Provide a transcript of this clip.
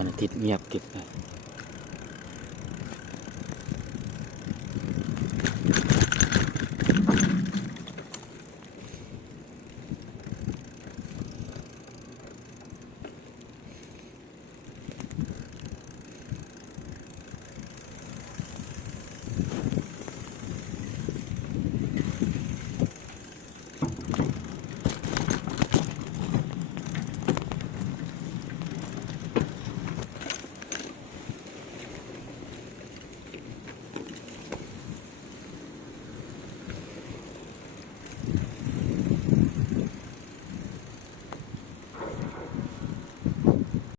วันอาทิตย์เงียบเก็บเลย